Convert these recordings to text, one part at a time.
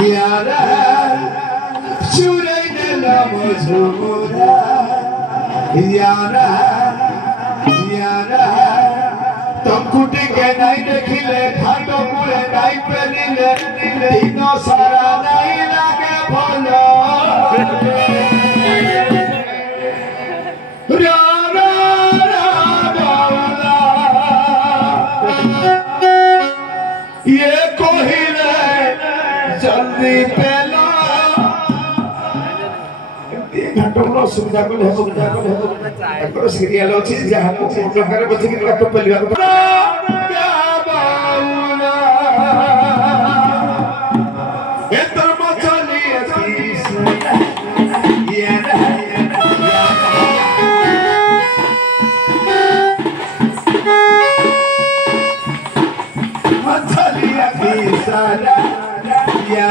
यारा चुरे नाम झुमुरा यारा यारा तुम कुटी के नहीं देखिले खाटो मुळे नहीं पेलिले दिनो सारा नहीं लागे भलो यारा रावला ये कोहिले जल्दी पेला घाटो सुविधा को लेको सीरियल अछि जहां को प्रकार बछि कि घाटो पेलिया को एतर मचली ये मचली की सारा या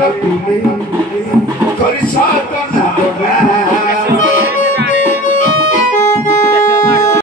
Happy